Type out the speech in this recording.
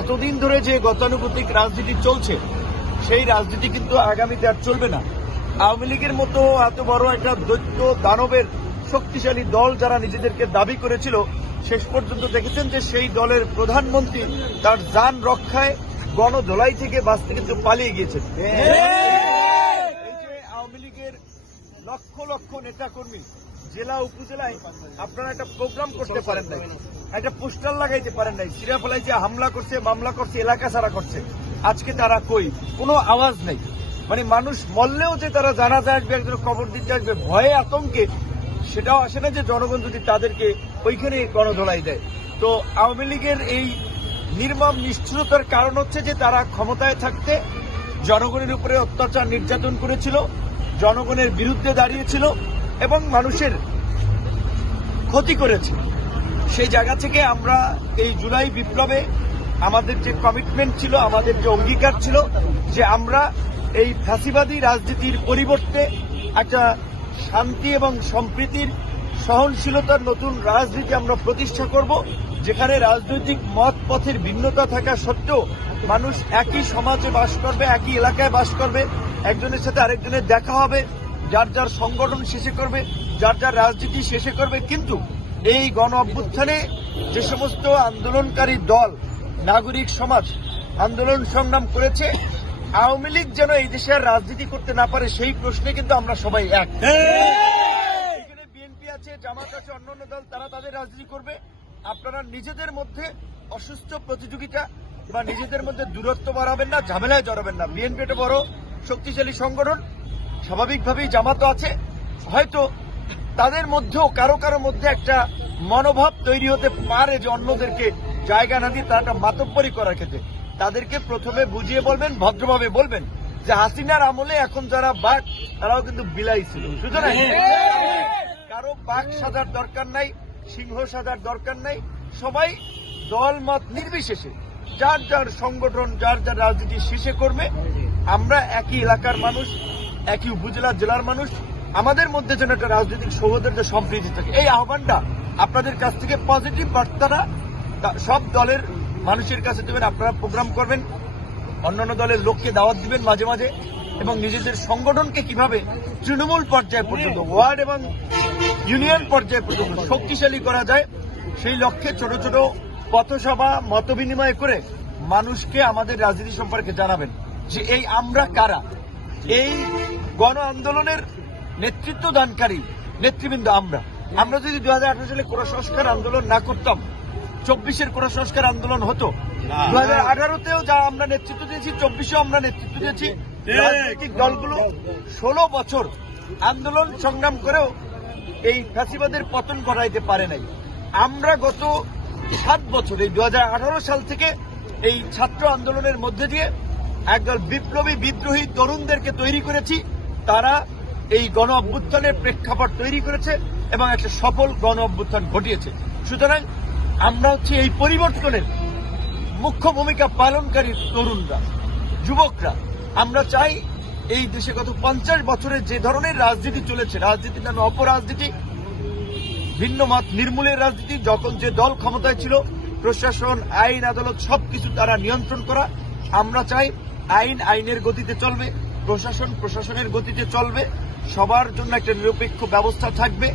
এতদিন ধরে যে গতানুগতিক রাজনীতি চলছে, সেই রাজনীতি কিন্তু আগামীতে আর চলবে না। আওয়ামী লীগের মতো এত বড় একটা দৈত্য দানবের শক্তিশালী দল যারা নিজেদেরকে দাবি করেছিল, শেষ পর্যন্ত দেখেছেন যে সেই দলের প্রধানমন্ত্রী তার যান রক্ষায় গণদলাই থেকে বাঁচতে কিন্তু পালিয়ে গিয়েছেন এই যে আওয়ামী লীগের লক্ষ লক্ষ নেতাকর্মী জেলা উপজেলায় আপনারা একটা প্রোগ্রাম করতে পারেন নাই। একটা পোস্টার লাগাইতে পারেন নাই। সিরাফলায় যে হামলা করছে, মামলা করছে, এলাকা ছাড়া করছে, আজকে তারা কই? কোনো আওয়াজ নেই। মানে মানুষ মরলেও যে তারা জানাতে আসবে একজন খবর দিতে আসবে, ভয়ে আতঙ্কে, সেটাও আসে না যে জনগণ যদি তাদেরকে ওইখানে গণধোলাই দেয়। তো আওয়ামী লীগের এই নির্মম নিষ্ঠুরতার কারণ হচ্ছে যে তারা ক্ষমতায় থাকতে জনগণের উপরে অত্যাচার নির্যাতন করেছিল। জনগণের বিরুদ্ধে দাঁড়িয়েছিল এবং মানুষের ক্ষতি করেছে। সেই জায়গা থেকে আমরা এই জুলাই বিপ্লবে আমাদের যে কমিটমেন্ট ছিল, আমাদের যে অঙ্গীকার ছিল যে আমরা এই ফাঁসিবাদী রাজনীতির পরিবর্তে একটা শান্তি এবং সম্প্রীতির সহনশীলতার নতুন রাজনীতি আমরা প্রতিষ্ঠা করব। যেখানে রাজনৈতিক মত পথের ভিন্নতা থাকা সত্ত্বেও মানুষ একই সমাজে বাস করবে একই এলাকায় বাস করবে একজনের সাথে আরেকজনের দেখা হবে যার যার সংগঠন শেষে করবে যার যার রাজনীতি শেষে করবে। কিন্তু এই গণ অভ্যুত্থানে যে সমস্ত আন্দোলনকারী দল নাগরিক সমাজ আন্দোলন সংগ্রাম করেছে আওয়ামী লীগ যেন এই দেশে আর রাজনীতি করতে না পারে সেই প্রশ্নে কিন্তু আমরা সবাই এক। এখানে বিএনপি আছে জামাত আছে অন্যান্য দল তারা তাদের রাজনীতি করবে। আপনারা নিজেদের মধ্যে অসুস্থ প্রতিযোগিতা বা নিজেদের মধ্যে দূরত্ব বাড়াবেন না ঝামেলায় জড়াবেন না। বিএনপি একটা বড় শক্তিশালী সংগঠন স্বাভাবিকভাবেই জামাতও আছে। হয়তো তাদের মধ্যেও কারও কারও মধ্যে একটা মনোভাব তৈরি হতে পারে যে অন্যদেরকে জায়গা না দিয়ে তারা মাতব্বরি করার ক্ষেত্রে। তাদেরকে প্রথমে বুঝিয়ে বলবেন ভদ্রভাবে বলবেন যে হাসিনার আমলে এখন যারা বাঘ তারাও কিন্তু বিলাই ছিল। সুতরাং কারও বাঘ সাজার দরকার নাই। সিংহ সাজার দরকার নাই। সবাই দল মত নির্বিশেষে যার যার সংগঠন যার যার রাজনীতি শেষে করবে আমরা একই এলাকার মানুষ একই উপজেলা জেলার মানুষ আমাদের মধ্যে যেন একটা রাজনৈতিক সৌহার্দ্য সম্প্রীতি থাকে। এই আহ্বানটা আপনাদের কাছ থেকে পজিটিভ বার্তাটা সব দলের মানুষের কাছে দেবেন আপনারা প্রোগ্রাম করবেন অন্যান্য দলের লোককে দাওয়াত দিবেন মাঝে মাঝে এবং নিজেদের সংগঠনকে কীভাবে তৃণমূল পর্যায়ে পর্যন্ত ওয়ার্ড এবং ইউনিয়ন পর্যায়ে পর্যন্ত শক্তিশালী করা যায়। সেই লক্ষ্যে ছোট ছোট পথসভা মত বিনিময় করে মানুষকে আমাদের রাজনীতি সম্পর্কে জানাবেন যে এই আমরা কারা? এই গণ আন্দোলনের নেতৃত্ব দানকারী নেতৃবৃন্দ আমরা। আমরা যদি দু হাজার আঠেরো সালে কোন সংস্কার আন্দোলন না করতাম চব্বিশের কোন সংস্কার আন্দোলন হতো। দু হাজার আঠারোতেও যা আমরা নেতৃত্ব দিয়েছি চব্বিশেও আমরা নেতৃত্ব দিয়েছি। রাজনৈতিক দলগুলো ষোলো বছর আন্দোলন সংগ্রাম করেও এই ফ্যাসিবাদের পতন ঘটাইতে পারে নাই। আমরা গত সাত বছর, এই দু হাজার আঠারো সাল থেকে এই ছাত্র আন্দোলনের মধ্যে দিয়ে একদল বিপ্লবী বিদ্রোহী তরুণদেরকে তৈরি করেছি। তারা এই গণ অভ্যুত্থানের প্রেক্ষাপট তৈরি করেছে এবং একটা সফল গণ অভ্যুত্থান ঘটিয়েছে। সুতরাং আমরা হচ্ছে এই পরিবর্তনের মুখ্য ভূমিকা পালনকারী তরুণরা, যুবকরা। আমরা চাই এই দেশে গত পঞ্চাশ বছরে যে ধরনের রাজনীতি চলেছে রাজনীতির নামে অপরাজনীতি, ভিন্ন মত, নির্মূলের রাজনীতি, যখন যে দল ক্ষমতায় ছিল, প্রশাসন, আইন, আদালত সবকিছু তারা নিয়ন্ত্রণ করা, আমরা চাই আইন আইনের গতিতে চলবে, প্রশাসন প্রশাসনের গতিতে চলবে, সবার জন্য একটা নিরপেক্ষ ব্যবস্থা থাকবে।